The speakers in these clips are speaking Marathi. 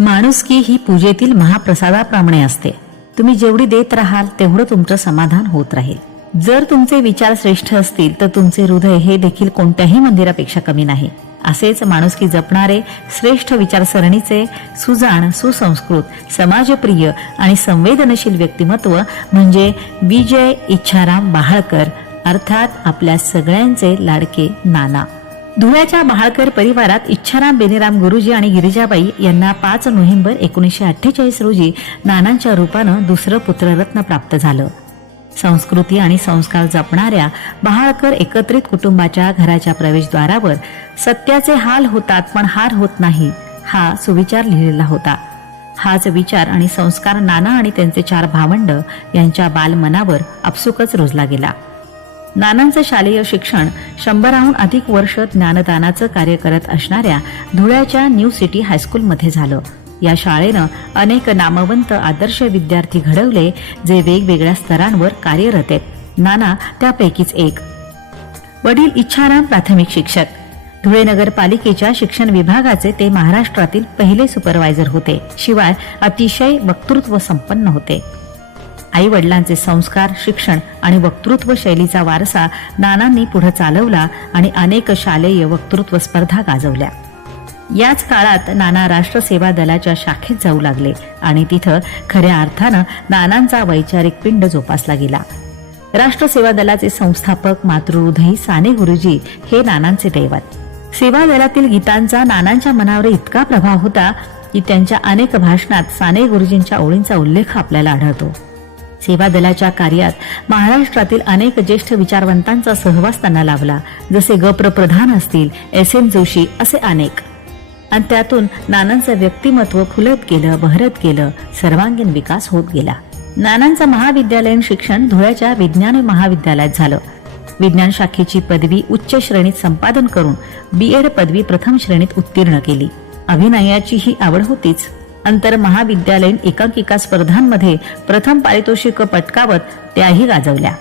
माणुसकी ही पूजेतील महाप्रसादाप्रमाणे असते. तुम्ही जेवढी देत राहाल तेवढं तुमचं समाधान होत राहील. जर तुमचे विचार श्रेष्ठ असतील तर तुमचे हृदय हे देखील कोणत्याही मंदिरापेक्षा कमी नाही. असेच माणुसकी जपणारे श्रेष्ठ विचारसरणीचे सुजाण, सुसंस्कृत, समाजप्रिय आणि संवेदनशील व्यक्तिमत्व म्हणजे विजय इच्छाराम बहाळकर, अर्थात आपल्या सगळ्यांचे लाडके नाना. धुळ्याच्या बहाळकर परिवारात इच्छाराम बेनीराम गुरुजी आणि गिरिजाबाई यांना 5 नोव्हेंबर 1948 रोजी नानांच्या रूपानं दुसरं पुत्ररत्न प्राप्त झालं. संस्कृती आणि संस्कार जपणाऱ्या बहाळकर एकत्रित कुटुंबाच्या घराच्या प्रवेशद्वारावर सत्याचे हाल होतात पण हार होत नाही हा सुविचार लिहिलेला होता. हाच विचार आणि संस्कार नाना आणि त्यांचे 4 भावंड यांच्या बालमनावर आपसुकच रुजला गेला. नानांचं शालेय शिक्षण 100हून अधिक वर्ष ज्ञानदानाचं कार्य करत असणाऱ्या धुळ्याच्या न्यू सिटी हायस्कूलमध्ये झालं. या शाळेनं अनेक नामवंत आदर्श विद्यार्थी घडवले जे वेगवेगळ्या स्तरांवर कार्यरत आहेत. नाना त्यापैकीच एक. वडील इच्छाराम प्राथमिक शिक्षक. धुळे नगरपालिकेच्या शिक्षण विभागाचे ते महाराष्ट्रातील पहिले सुपरवायझर होते. शिवाय अतिशय वक्तृत्व संपन्न होते. आई वडिलांचे संस्कार, शिक्षण आणि वक्तृत्व शैलीचा वारसा नानांनी पुढे चालवला आणि अनेक शालेय वक्तृत्व स्पर्धा गाजवल्या. याच काळात नाना राष्ट्र सेवा दलाच्या शाखेत जाऊ लागले आणि तिथं खऱ्या अर्थानं नानांचा वैचारिक पिंड जोपासला गेला. राष्ट्र सेवा दलाचे संस्थापक मातृहृदयी साने गुरुजी हे नानांचे दैवत. सेवा दलातील गीतांचा नानांच्या मनावर इतका प्रभाव होता की त्यांच्या अनेक भाषणात साने गुरुजींच्या ओळींचा उल्लेख आपल्याला आढळतो. सेवा दलाच्या कार्यात महाराष्ट्रातील अनेक ज्येष्ठ विचारवंतांचा सहवास त्यांना लाभला. जसे ग.प्र. प्रधान असतील, S.N. जोशी असे अनेक. आणि त्यातून नानांचं व्यक्तिमत्व फुलत गेलं, बहरत गेलं, सर्वांगीण विकास होत गेला. नानांचं महाविद्यालयीन शिक्षण धुळ्याच्या विज्ञान महाविद्यालयात झालं. विज्ञान शाखेची पदवी उच्च श्रेणीत संपादन करून B.Ed. पदवी प्रथम श्रेणीत उत्तीर्ण केली. अभिनयाची ही आवड होतीच. अंतर महाविद्यालयीन एकांकिका स्पर्धांमध्ये प्रथम पारितोषिक पटकावत त्याही गाजवल्या.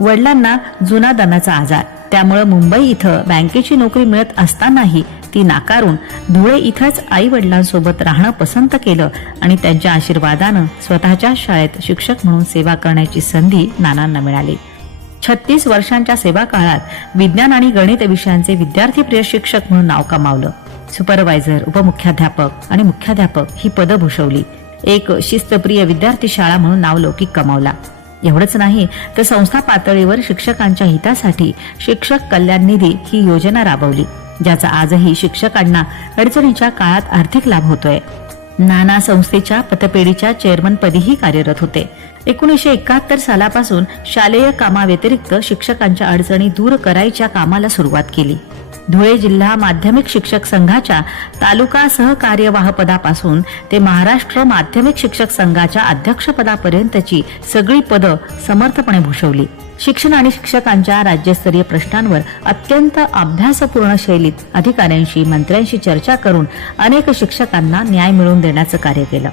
वडिलांना जुना दम्याचा आजार, त्यामुळे मुंबई इथं बँकेची नोकरी मिळत असतानाही ती नाकारून धुळे इथंच आई वडिलांसोबत राहणं पसंत केलं आणि त्यांच्या आशीर्वादानं स्वतःच्या शाळेत शिक्षक म्हणून सेवा करण्याची संधी नानांना मिळाली. 36 वर्षांच्या सेवा काळात विज्ञान आणि गणित विषयांचे विद्यार्थीप्रिय शिक्षक म्हणून नाव कमावलं. सुपरवायझर, उपमुख्याध्यापक आणि मुख्याध्यापक ही पदं भूषवली. एक शिस्तप्रिय विद्यार्थी शाळा म्हणून नावलौकिक कमावला. एवढंच नाही तर संस्था पातळीवर शिक्षकांच्या हितासाठी शिक्षक कल्याण निधी ही योजना राबवली, ज्याचा आजही शिक्षकांना अडचणीच्या काळात आर्थिक लाभ होतोय. नाना संस्थेच्या पतपेढीच्या चेअरमनपदीही कार्यरत होते. 1971 सालापासून शालेय कामाव्यतिरिक्त शिक्षकांच्या अडचणी दूर करायच्या कामाला सुरुवात केली. धुळे जिल्हा माध्यमिक शिक्षक संघाच्या तालुका सहकार्यवाह पदापासून ते महाराष्ट्र माध्यमिक शिक्षक संघाच्या अध्यक्षपदापर्यंतची सगळी पदं समर्थपणे भूषवली. शिक्षण आणि शिक्षकांच्या राज्यस्तरीय प्रश्नांवर अत्यंत अभ्यासपूर्ण शैलीत अधिकाऱ्यांशी, मंत्र्यांशी चर्चा करून अनेक शिक्षकांना न्याय मिळवून देण्याचं कार्य केलं.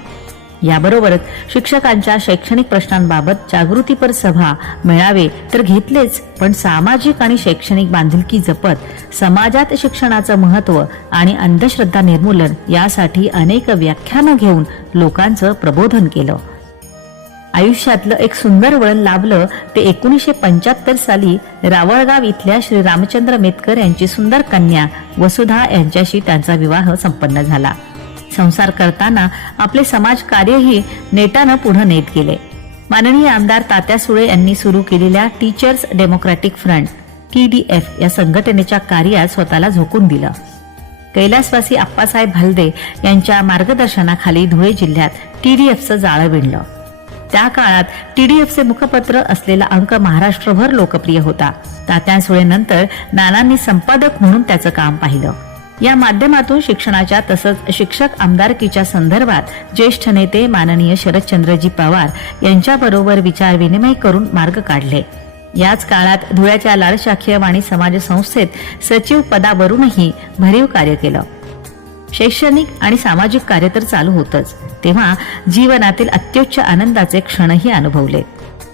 याबरोबरच शिक्षकांच्या शैक्षणिक प्रश्नांबाबत जागृतीपर सभा, मेळावे तर घेतलेच, पण सामाजिक आणि शैक्षणिक बांधिलकी जपत समाजात शिक्षणाचं महत्त्व आणि अंधश्रद्धा निर्मूलन यासाठी अनेक व्याख्यानं घेऊन लोकांचं प्रबोधन केलं. आयुष्यातलं एक सुंदर वळण लाभलं ते 1975 साली रावळगाव इथल्या श्री रामचंद्र मेतकर यांची सुंदर कन्या वसुधा यांच्याशी त्यांचा विवाह संपन्न झाला. संसार करताना आपले समाज कार्यही नेटानं पुढे नेत गेले. माननीय आमदार तात्या सुळे यांनी सुरू केलेल्या टीचर्स डेमोक्रॅटिक फ्रंट TDF या संघटनेच्या कार्यात स्वतःला झोकून दिलं. कैलासवासी आप्पासाहेब भालदे यांच्या मार्गदर्शनाखाली धुळे जिल्ह्यात TDFचं जाळं विणलं. त्या काळात TDFचे मुखपत्र असलेला अंक महाराष्ट्रभर लोकप्रिय होता. तात्या सुळेनंतर नानांनी संपादक म्हणून त्याचं काम पाहिलं. या माध्यमातून शिक्षणाच्या तसंच शिक्षक आमदारकीच्या संदर्भात ज्येष्ठ नेते माननीय शरदचंद्रजी पवार यांच्याबरोबर विचार विनिमय करून मार्ग काढले. याच काळात धुळ्याच्या लाडशाखीय वाणी समाज संस्थेत सचिव पदावरूनही भरीव कार्य केलं. शैक्षणिक आणि सामाजिक कार्य तर चालू होतच, तेव्हा जीवनातील अत्युच्च आनंदाचे क्षणही अनुभवले.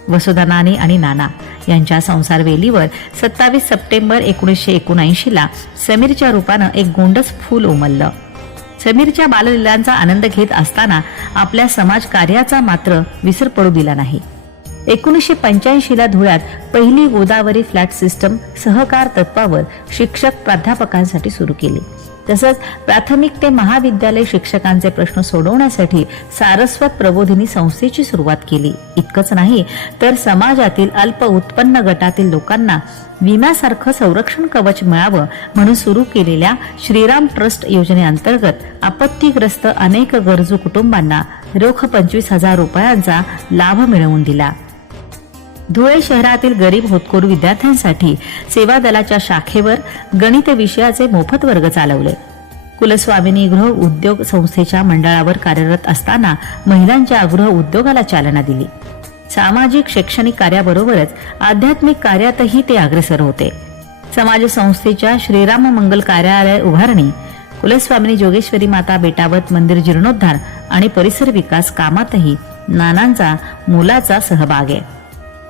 वसुधा नानी आणि नाना यांच्या संसारवेलीवर 27 सप्टेंबर 1979 ला समीरच्या रूपानं एक गोंडस फूल उमललं. समीरच्या बाललीलांचा आनंद घेत असताना आपल्या समाज कार्याचा मात्र विसर पडू दिला नाही. 1985 धुळ्यात पहिली गोदावरी फ्लॅट सिस्टम सहकार तत्वावर शिक्षक प्राध्यापकांसाठी सुरू केली. तसंच प्राथमिक ते महाविद्यालय शिक्षकांचे प्रश्न सोडवण्यासाठी सारस्वत प्रबोधिनी संस्थेची सुरुवात केली. इतकंच नाही तर समाजातील अल्प उत्पन्न गटातील लोकांना विम्यासारखं संरक्षण कवच मिळावं म्हणून सुरू केलेल्या श्रीराम ट्रस्ट योजनेअंतर्गत आपत्तीग्रस्त अनेक गरजू कुटुंबांना रोख 25,000 रुपयांचा लाभ मिळवून दिला. धुळे शहरातील गरीब होतकरू विद्यार्थ्यांसाठी सेवा दलाच्या शाखेवर गणित विषयाचे मोफत वर्ग चालवले. कुलस्वामिनी गृह उद्योग संस्थेच्या मंडळावर कार्यरत असताना महिलांच्या गृह उद्योगाला चालना दिली. सामाजिक शैक्षणिक कार्याबरोबरच आध्यात्मिक कार्यातही ते अग्रेसर होते. समाज संस्थेच्या श्रीराम मंगल कार्यालय उभारणी, कुलस्वामिनी जोगेश्वरी माता बेटावत मंदिर जीर्णोद्धार आणि परिसर विकास कामातही नानांचा मोलाचा सहभाग आहे.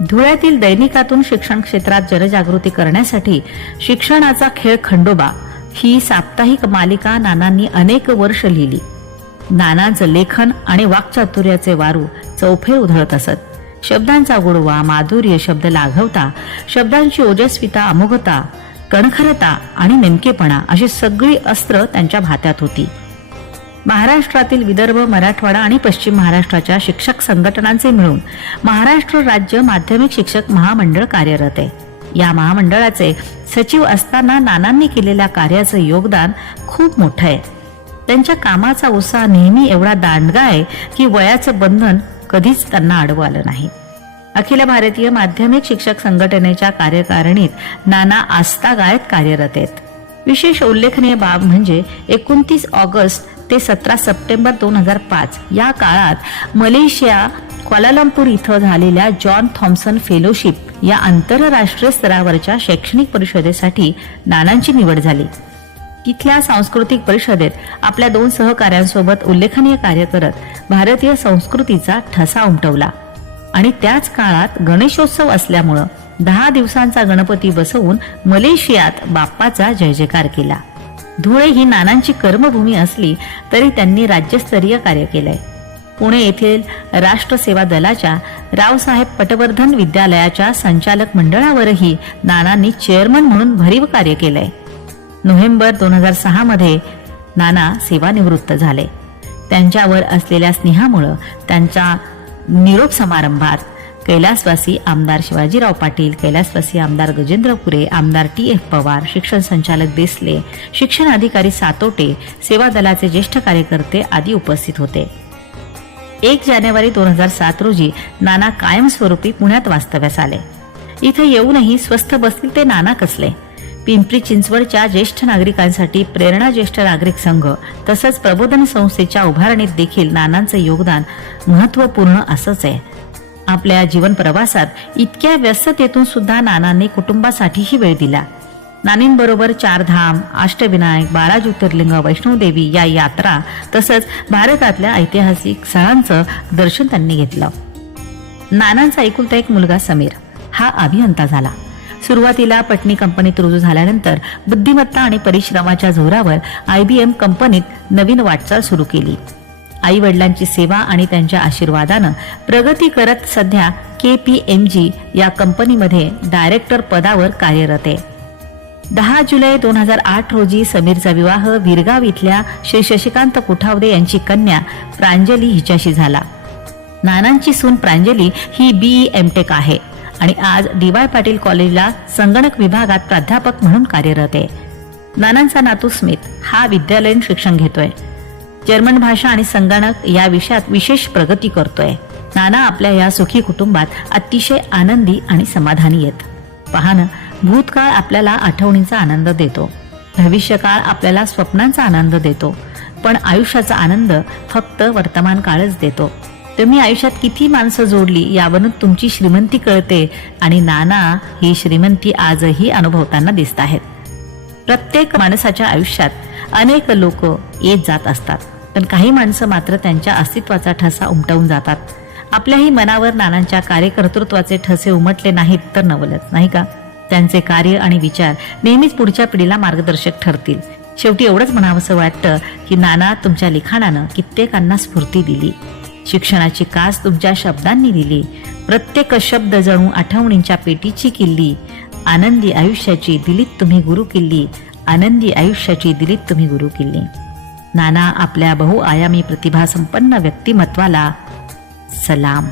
धुळ्यातील दैनिकातून शिक्षण क्षेत्रात जनजागृती करण्यासाठी शिक्षणाचा खेळ खंडोबा ही साप्ताहिक मालिका नानांनी अनेक वर्ष लिहिली. नानांचं लेखन आणि वाक्चातुर्याचे वारू चौफेर उधळत असत. शब्दांचा गोडवा, माधुर्य, शब्द लाघवता, शब्दांची ओजस्विता, अमोघता, कणखरता आणि नेमकेपणा अशी सगळी अस्त्र त्यांच्या भात्यात होती. महाराष्ट्रातील विदर्भ, मराठवाडा आणि पश्चिम महाराष्ट्राच्या शिक्षक संघटनांचे मिळून महाराष्ट्र राज्य माध्यमिक शिक्षक महामंडळ कार्यरत आहे. या महामंडळाचे सचिव असताना नानांनी केलेल्या कार्याचं योगदान खूप मोठं आहे. त्यांच्या कामाचा उत्साह नेहमी एवढा दांडगा आहे की वयाचं बंधन कधीच त्यांना आडवं आलं नाही. अखिल भारतीय माध्यमिक शिक्षक संघटनेच्या कार्यकारिणीत नाना आस्थागायत कार्यरत आहेत. विशेष उल्लेखनीय बाब म्हणजे 29 ऑगस्ट ते 17 सप्टेंबर 2005 या काळात मलेशिया क्वालालंपूर इथं झालेल्या जॉन थॉम्सन फेलोशिप या आंतरराष्ट्रीय स्तरावरच्या शैक्षणिक परिषदेसाठी नानांची निवड झाली. तिथल्या सांस्कृतिक परिषदेत आपल्या 2 सहकाऱ्यांसोबत उल्लेखनीय कार्य करत भारतीय संस्कृतीचा ठसा उमटवला आणि त्याच काळात गणेशोत्सव असल्यामुळं 10 दिवसांचा गणपती बसवून मलेशियात बाप्पाचा जय जयकार केला. धुळे ही नानांची कर्मभूमी असली तरी त्यांनी राज्यस्तरीय कार्य केलंय. पुणे येथील राष्ट्र सेवा दलाच्या रावसाहेब पटवर्धन विद्यालयाच्या संचालक मंडळावरही नानांनी चेअरमन म्हणून भरीव कार्य केलंय. नोव्हेंबर 2006 मध्ये नाना सेवानिवृत्त झाले. त्यांच्यावर असलेल्या स्नेहामुळे त्यांच्या निरोप समारंभात कैलासवासी आमदार शिवाजीराव पाटील, कैलासवासी आमदार गजेंद्र पुरे, आमदार TF पवार, शिक्षण संचालक देसले, शिक्षण अधिकारी सातोटे, सेवा दलाचे ज्येष्ठ कार्यकर्ते आदी उपस्थित होते. 1 जानेवारी 2007 रोजी नाना कायमस्वरूपी पुण्यात वास्तव्यास आले. इथे येऊनही स्वस्थ बसतील ते नाना कसले. पिंपरी चिंचवडच्या ज्येष्ठ नागरिकांसाठी प्रेरणा ज्येष्ठ नागरिक संघ तसंच प्रबोधन संस्थेच्या उभारणीत देखील नानांचं योगदान महत्त्वपूर्ण असंच आहे. आपल्या जीवन प्रवासात इतक्या व्यस्ततेतून सुद्धा नानांनी कुटुंबासाठीही वेळ दिला. नानींबरोबर 4 धाम, अष्टविनायक, 12 ज्योतिर्लिंग, वैष्णोदेवी या यात्रा तसंच भारतातल्या ऐतिहासिक स्थळांचं दर्शन त्यांनी घेतलं. नानांचा एकुलता एक मुलगा समीर हा अभियंता झाला. सुरुवातीला पटनी कंपनीत रुजू झाल्यानंतर बुद्धिमत्ता आणि परिश्रमाच्या जोरावर IBM कंपनीत नवीन वाटचाल सुरू केली. आई वडिलांची सेवा आणि त्यांच्या आशीर्वादानं प्रगती करत सध्या KPMG या कंपनीमध्ये डायरेक्टर पदावर कार्यरत आहे. 10 जुलै 2008 रोजी समीरचा विवाह विरगाव इथल्या श्री शशिकांत कुठावदे यांची कन्या प्रांजली हिच्याशी झाला. नानांची सून प्रांजली ही BE MTech आहे आणि आज DY पाटील कॉलेजला संगणक विभागात प्राध्यापक म्हणून कार्यरत आहे. नानांचा नातू स्मित हा विद्यालयीन शिक्षण घेतोय. जर्मन भाषा आणि संगणक या विषयात विशेष प्रगती करतोय. नाना आपल्या या सुखी कुटुंबात अतिशय आनंदी आणि समाधानी आहेत. पाहणं, भूतकाळ आपल्याला आठवणींचा आनंद देतो, भविष्यकाळ आपल्याला स्वप्नांचा आनंद देतो, पण आयुष्याचा आनंद फक्त वर्तमान काळच देतो. तुम्ही आयुष्यात किती माणसं जोडली यावरून तुमची श्रीमंती कळते आणि नाना ही श्रीमंती आजही अनुभवताना दिसत आहेत. प्रत्येक माणसाच्या आयुष्यात अनेक लोक येत जात असतात, पण काही माणसं मात्र त्यांच्या अस्तित्वाचा ठसा उमटवून जातात. आपल्याही मनावर नानांच्या कार्यकर्तृत्वाचे ठसे उमटले नाहीत तर नवलच, नाही का? त्यांचे कार्य आणि विचार नेहमीच पुढच्या पिढीला मार्गदर्शक ठरतील. शेवटी एवढंच म्हणावंसं वाटतं की नाना, तुमच्या लिखाणानं कित्येकांना स्फूर्ती दिली. शिक्षणाची कास तुमच्या शब्दांनी दिली. प्रत्येक शब्द जणू आठवणींच्या पेटीची किल्ली. आनंदी आयुष्याची दिलीत तुम्ही गुरु किल्ली. आनंदी आयुष्याची दिलीत तुम्ही गुरु किल्ली. नाना, आपल्या बहुआयामी प्रतिभासंपन्न व्यक्तिमत्वाला सलाम.